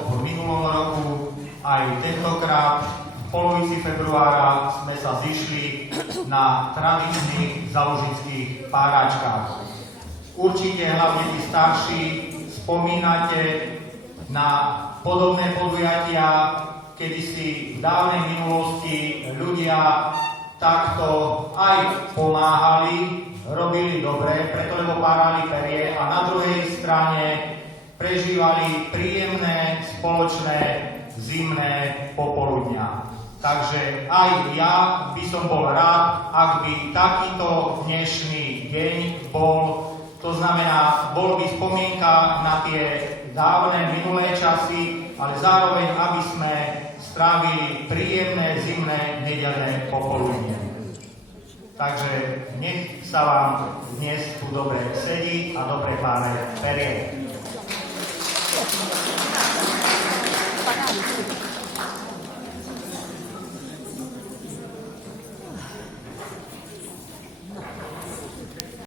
v minulom roku, aj tentokrát v polovici februára sme sa zišli na tradičných zalužických páračkách. Určite hlavne tí starší spomínate na podobné podujatia, kedy si v dávnej minulosti ľudia takto aj pomáhali, robili dobre, preto lebo párali perie a na druhej strane prežívali príjemné spoločné zimné popoludňa. Takže aj ja by som bol rád, ak by takýto dnešný deň bol, to znamená, bol by spomienka na tie dávne minulé časy, ale zároveň, aby sme strávili príjemné zimné nedeľné popoludne. Takže nech sa vám dnes tu dobre sedí a dobre páre perie.